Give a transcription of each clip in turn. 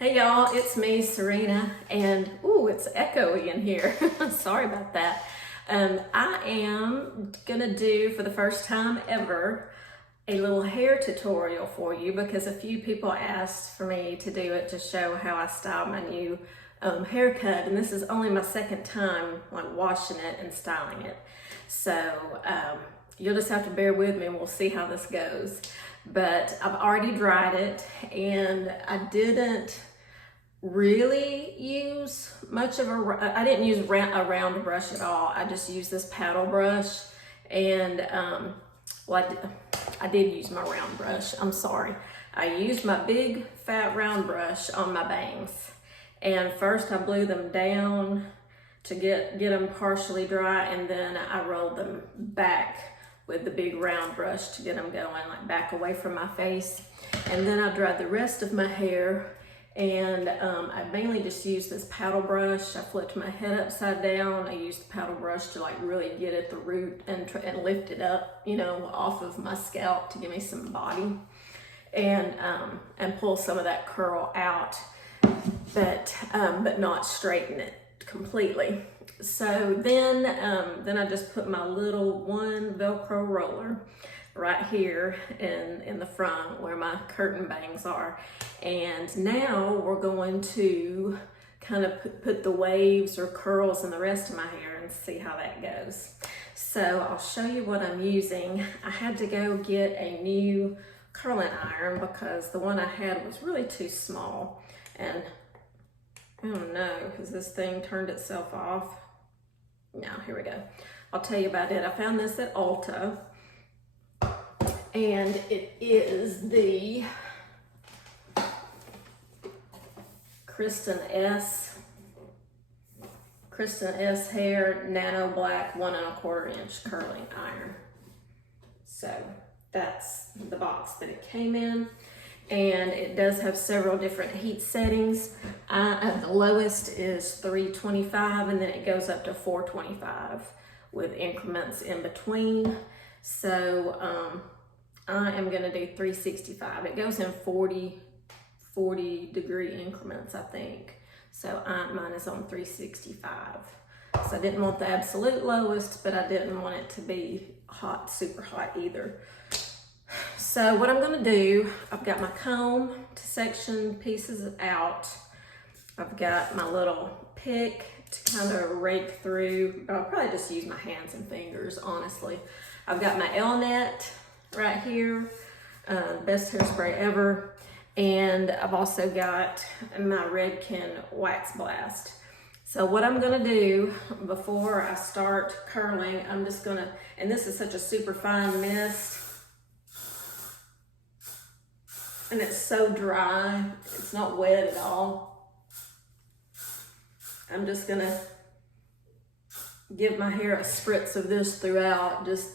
Hey y'all, it's me, Serena, and ooh, it's echoey in here. Sorry about that. I am gonna do, for the first time ever, a little hair tutorial for you because a few people asked for me to do it to show how I style my new haircut, and this is only my second time like washing it and styling it. So you'll just have to bear with me and we'll see how this goes. But I've already dried it, and I didn't really use much of I didn't use a round brush at all. I just used this paddle brush, and I did use my round brush. I'm sorry. I used my big fat round brush on my bangs, and first I blew them down to get them partially dry, and then I rolled them back with the big round brush to get them going, like back away from my face. And then I dried the rest of my hair, and I mainly just used this paddle brush. I flipped my head upside down. I used the paddle brush to like really get at the root and lift it up, you know, off of my scalp to give me some body, and pull some of that curl out, but not straighten it completely. So then I just put my little one Velcro roller right here in the front where my curtain bangs are. And now we're going to kind of put the waves or curls in the rest of my hair and see how that goes. So I'll show you what I'm using. I had to go get a new curling iron because the one I had was really too small. And oh no, because this thing turned itself off. Now, here we go. I'll tell you about it. I found this at Ulta, and it is the Kristen S Hair Nano Black 1 1/4 inch curling iron. So that's the box that it came in. And it does have several different heat settings. The lowest is 325, and then it goes up to 425 with increments in between. So I am gonna do 365. It goes in 40 degree increments, I think. So mine is on 365. So I didn't want the absolute lowest, but I didn't want it to be hot, super hot either. So what I'm gonna do, I've got my comb to section pieces out. I've got my little pick to kind of rake through. I'll probably just use my hands and fingers, honestly. I've got my L-net right here, best hairspray ever. And I've also got my Rakuten Wax Blast. So what I'm gonna do before I start curling, I'm just gonna, and this is such a super fine mist, and it's so dry, it's not wet at all. I'm just gonna give my hair a spritz of this throughout. Just,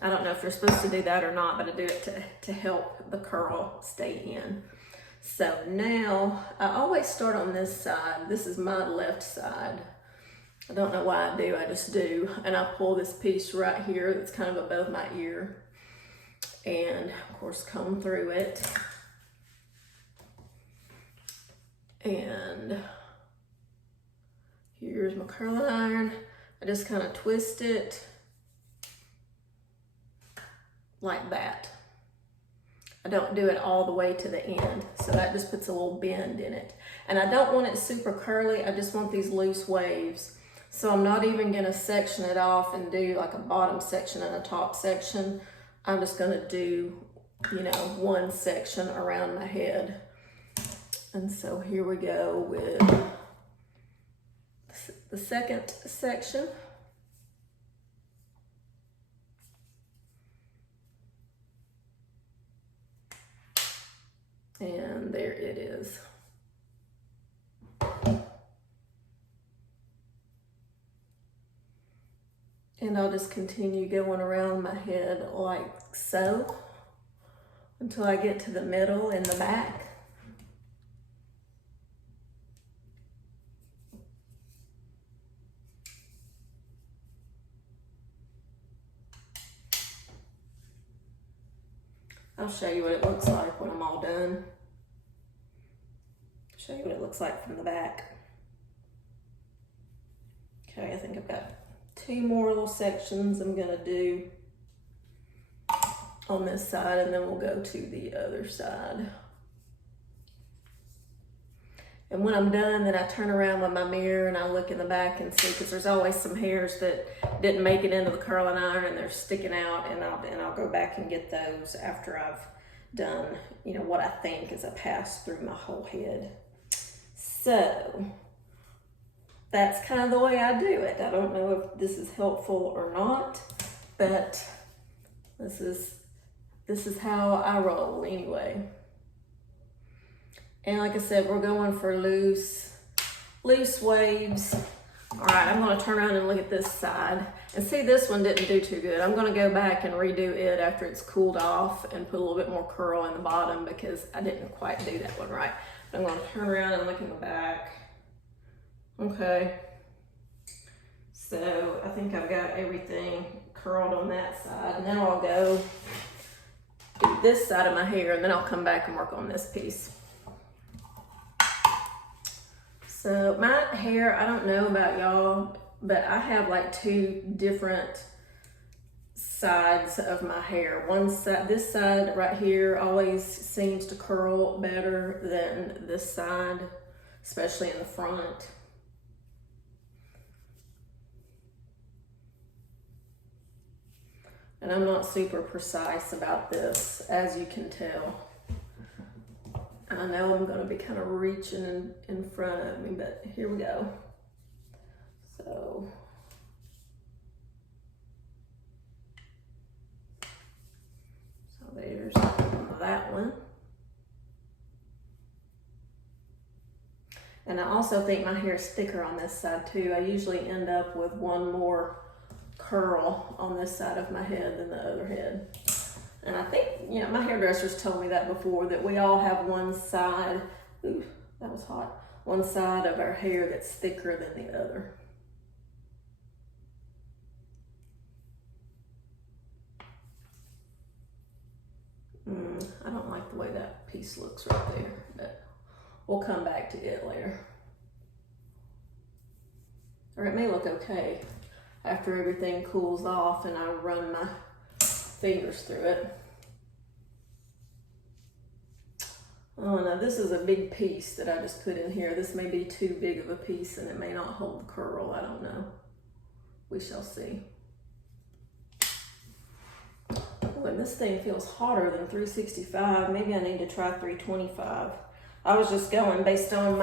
I don't know if you're supposed to do that or not, but I do it to help the curl stay in. So now, I always start on this side. This is my left side. I don't know why I do, I just do. And I pull this piece right here that's kind of above my ear. And of course, comb through it. And here's my curling iron. I just kind of twist it like that. I don't do it all the way to the end, so that just puts a little bend in it. And I don't want it super curly, I just want these loose waves. So I'm not even gonna section it off and do like a bottom section and a top section. I'm just gonna do, you know, one section around my head. And so here we go with the second section. And there it is. And I'll just continue going around my head like so until I get to the middle and the back. I'll show you what it looks like when I'm all done. Show you what it looks like from the back. Okay, I think I've got 2 more little sections I'm gonna do on this side, and then we'll go to the other side. And when I'm done, then I turn around with my mirror and I look in the back and see, because there's always some hairs that didn't make it into the curling iron and they're sticking out, and I'll go back and get those after I've done, you know, what I think is a pass through my whole head. So that's kind of the way I do it. I don't know if this is helpful or not, but this is how I roll anyway. And like I said, we're going for loose waves. All right, I'm gonna turn around and look at this side. And see, this one didn't do too good. I'm gonna go back and redo it after it's cooled off and put a little bit more curl in the bottom because I didn't quite do that one right. But I'm gonna turn around and look in the back. Okay. So I think I've got everything curled on that side. Now I'll go do this side of my hair, and then I'll come back and work on this piece. So my hair, I don't know about y'all, but I have like 2 different sides of my hair. One side, this side right here always seems to curl better than this side, especially in the front. And I'm not super precise about this, as you can tell. I know I'm gonna be kind of reaching in front of me, but here we go. So there's that one. And I also think my hair is thicker on this side too. I usually end up with 1 more curl on this side of my head than the other head. And I think, you know, my hairdressers told me that before, that we all have one side, ooh, that was hot, one side of our hair that's thicker than the other. I don't like the way that piece looks right there, but we'll come back to it later. Or it may look okay after everything cools off and I run my fingers through it. Oh, now this is a big piece that I just put in here. This may be too big of a piece and it may not hold the curl. I don't know. We shall see. Oh, and this thing feels hotter than 365. Maybe I need to try 325. I was just going based on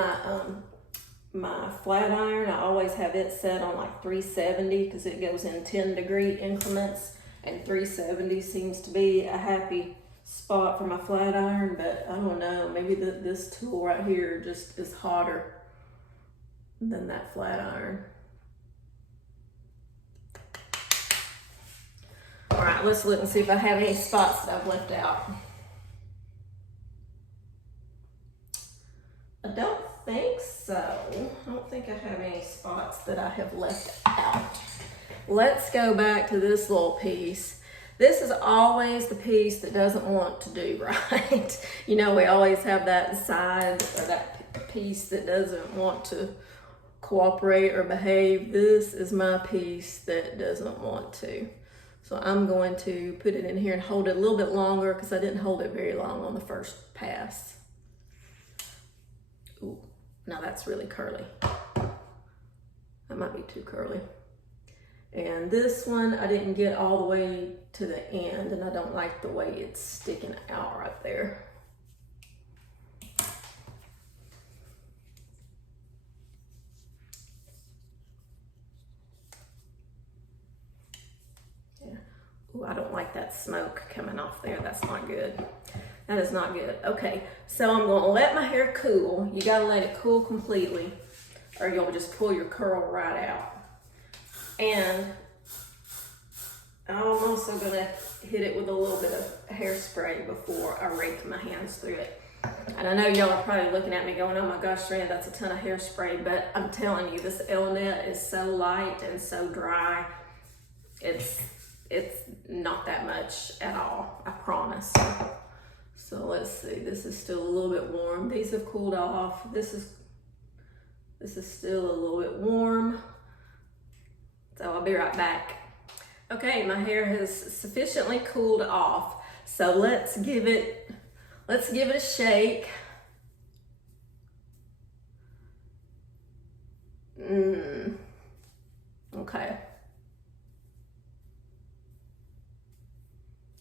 my flat iron. I always have it set on like 370 because it goes in 10-degree increments, and 370 seems to be a happy spot for my flat iron, but I don't know, maybe this tool right here just is hotter than that flat iron. All right, let's look and see if I have any spots that I've left out. I don't think so. I don't think I have any spots that I have left out. Let's go back to this little piece. This is always the piece that doesn't want to do right. You know, we always have that side or that piece that doesn't want to cooperate or behave. This is my piece that doesn't want to. So I'm going to put it in here and hold it a little bit longer because I didn't hold it very long on the first pass. Ooh, now that's really curly. That might be too curly. And this one, I didn't get all the way to the end, and I don't like the way it's sticking out right there. Yeah. Ooh, I don't like that smoke coming off there. That's not good. That is not good. Okay, so I'm gonna let my hair cool. You gotta let it cool completely, or you'll just pull your curl right out. And I'm also gonna hit it with a little bit of hairspray before I rake my hands through it. And I know y'all are probably looking at me going, oh my gosh, Serena, that's a ton of hairspray, but I'm telling you, this L-net is so light and so dry. It's not that much at all, I promise. So let's see, this is still a little bit warm. These have cooled off. This is still a little bit warm. So I'll be right back. Okay, my hair has sufficiently cooled off. So let's give it a shake. Okay.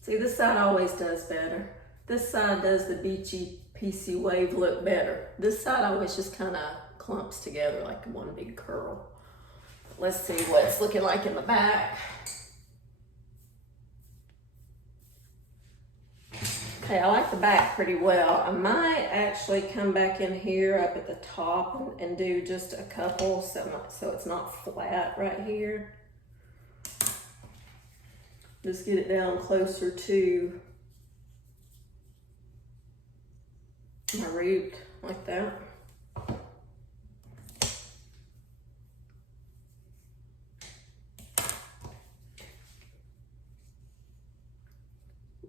See, this side always does better. This side does the beachy, piecey wave look better. This side always just kind of clumps together like one big curl. Let's see what it's looking like in the back. Okay, I like the back pretty well. I might actually come back in here up at the top and do just a couple so it's not flat right here. Just get it down closer to my root like that.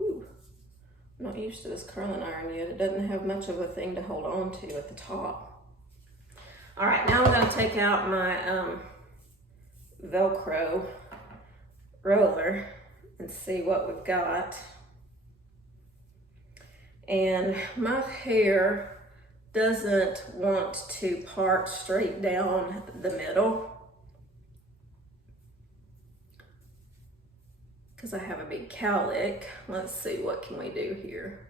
Ooh, I'm not used to this curling iron yet. It doesn't have much of a thing to hold on to at the top. All right, now I'm gonna take out my Velcro roller and see what we've got. And my hair doesn't want to part straight down the middle because I have a big cowlick. Let's see, what can we do here?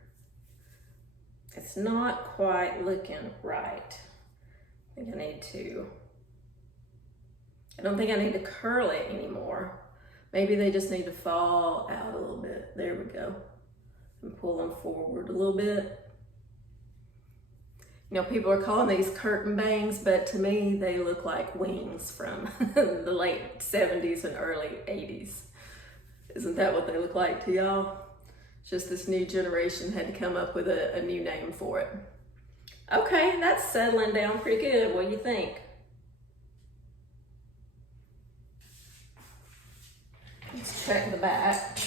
It's not quite looking right. I don't think I need to curl it anymore. Maybe they just need to fall out a little bit. There we go. And pull them forward a little bit. You know, people are calling these curtain bangs, but to me, they look like wings from the late 70s and early 80s. Isn't that what they look like to y'all? Just this new generation had to come up with a new name for it. Okay, that's settling down pretty good. What do you think? Let's check the back.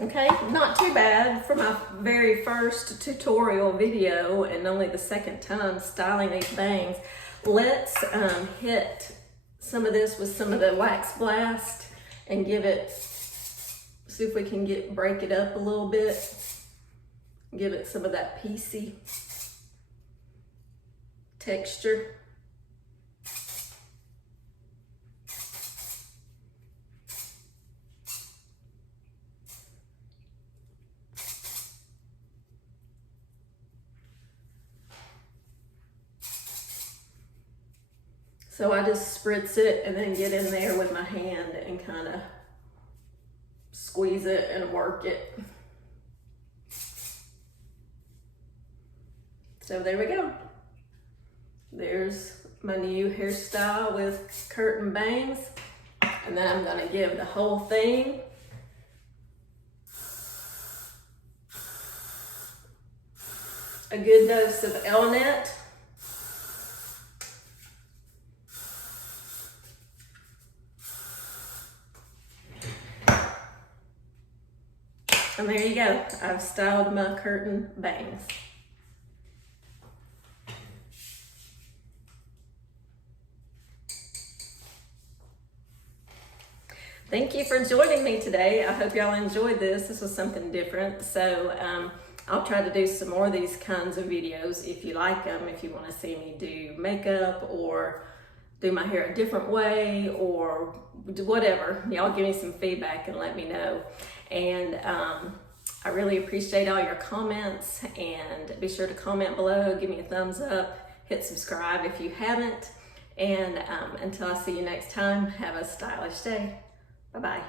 Okay, not too bad for my very first tutorial video and only the second time styling these bangs. Let's hit some of this with some of the Wax Blast and give it, see if we can break it up a little bit. Give it some of that piecey texture. So I just spritz it and then get in there with my hand and kind of squeeze it and work it. So there we go. There's my new hairstyle with curtain bangs. And then I'm gonna give the whole thing a good dose of Elnet. And there you go. I've styled my curtain bangs. Thank you for joining me today. I hope y'all enjoyed this. This was something different. So I'll try to do some more of these kinds of videos if you like them, if you want to see me do makeup or do my hair a different way or whatever. Y'all give me some feedback and let me know. And I really appreciate all your comments, and be sure to comment below, give me a thumbs up, hit subscribe if you haven't. And until I see you next time, have a stylish day. Bye-bye.